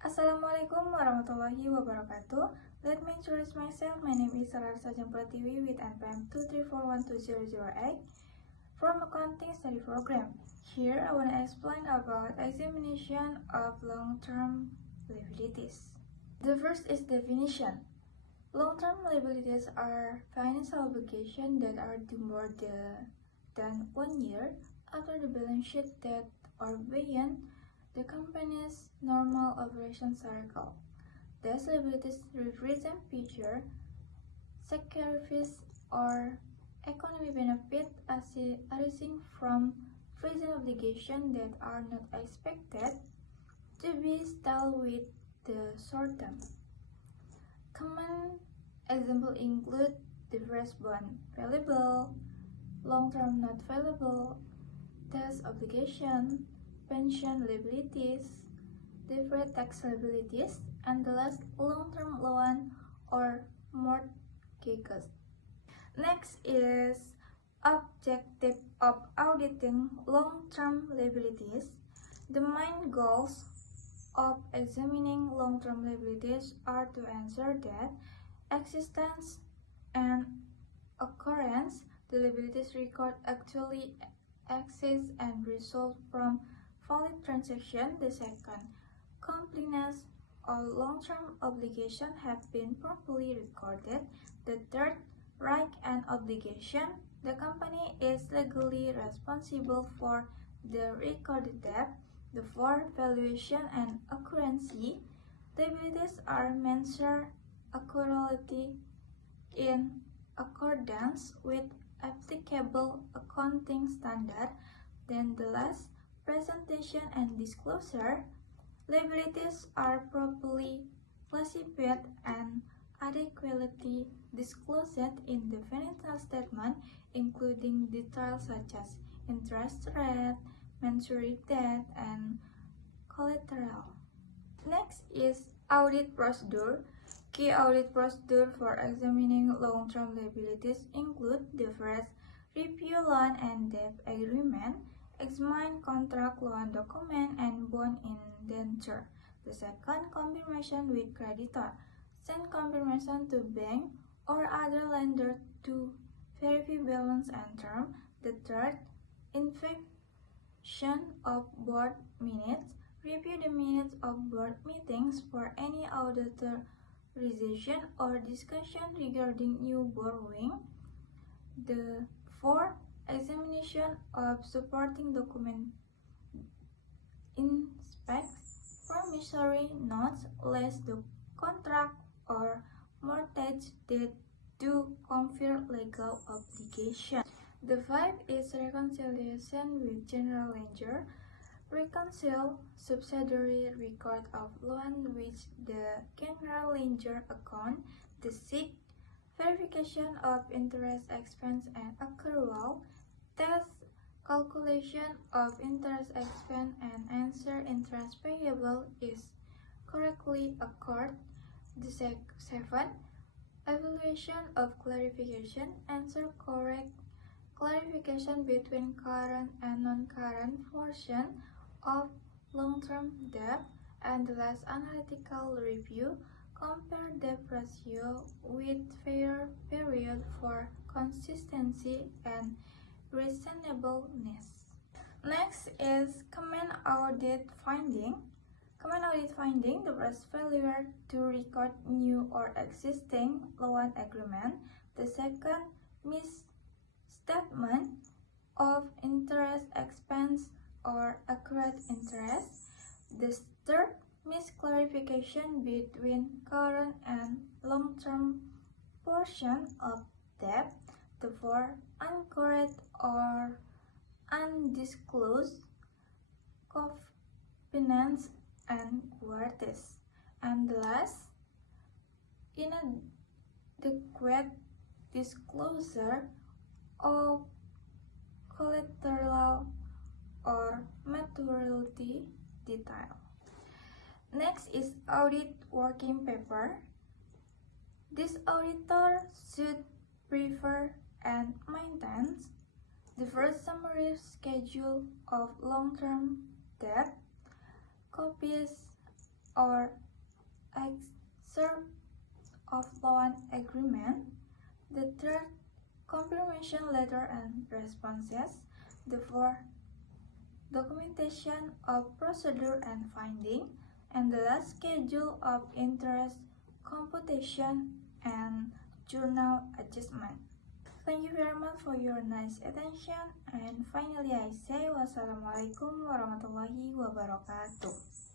Assalamualaikum warahmatullahi wabarakatuh. Let me introduce myself. My name is Sararsa Jampratiwi with NPM 234120008 from Accounting Study Program. Here I want to explain about examination of long-term liabilities. The first is definition. Long-term liabilities are financial obligations that are due more than 1 year after the balance sheet date or beyond the company's normal operation cycle. These liabilities represent future securities or economic benefit arising from present obligations that are not expected to be settled with the short term. Common examples include diverse bond valuable, long-term not valuable, tax obligation, pension liabilities, deferred tax liabilities, and the last long-term loan or mortgages. Next is objective of auditing long-term liabilities. The main goals of examining long-term liabilities are to ensure that existence and occurrence the liabilities record actually exist and result from valid transaction. The second, completeness or long-term obligation have been properly recorded. The third, right and obligation. The company is legally responsible for the recorded debt. The fourth, valuation and accuracy. Liabilities are measured accurately in accordance with applicable accounting standard. Then the last, presentation and disclosure. Liabilities are properly classified and adequately disclosed in the financial statement, including details such as interest rate, maturity date, and collateral. Next is audit procedure. Key audit procedure for examining long-term liabilities include the first, review loan and debt agreement, examine contract, loan document, and bond indenture. The second, confirmation with creditor, send confirmation to bank or other lender to verify balance and term. The third, inspection of board minutes, review the minutes of board meetings for any authorization or discussion regarding new borrowing. The fourth, examination of supporting document, inspect promissory notes, less the contract or mortgage that do confer legal obligation. The fifth is reconciliation with general ledger. Reconcile subsidiary record of loan with the general ledger account. The sixth, verification of interest expense and accrual. Test calculation of interest expense and answer interest payable is correctly occurred. The seventh, evaluation of clarification. Answer correct clarification between current and non-current portion of long-term debt. And the last, analytical review. Compare debt ratio with fair period for consistency and reasonableness. Next is common audit finding. Common audit finding, the first, failure to record new or existing loan agreement. The second, misstatement of interest expense or accrued interest. The third, misclarification between current and long-term portion of debt. The fourth, uncorrect or undisclosed covenants and guarantees. And the last, inadequate disclosure of collateral or maturity detail. Next is audit working paper. This auditor should prepare and maintain the first, summary schedule of long-term debt, copies or excerpt of loan agreement. The third, confirmation letter and responses. The fourth, documentation of procedure and finding. And the last, schedule of interest computation and journal adjustment. Thank you very much for your nice attention, and finally I say wassalamualaikum warahmatullahi wabarakatuh.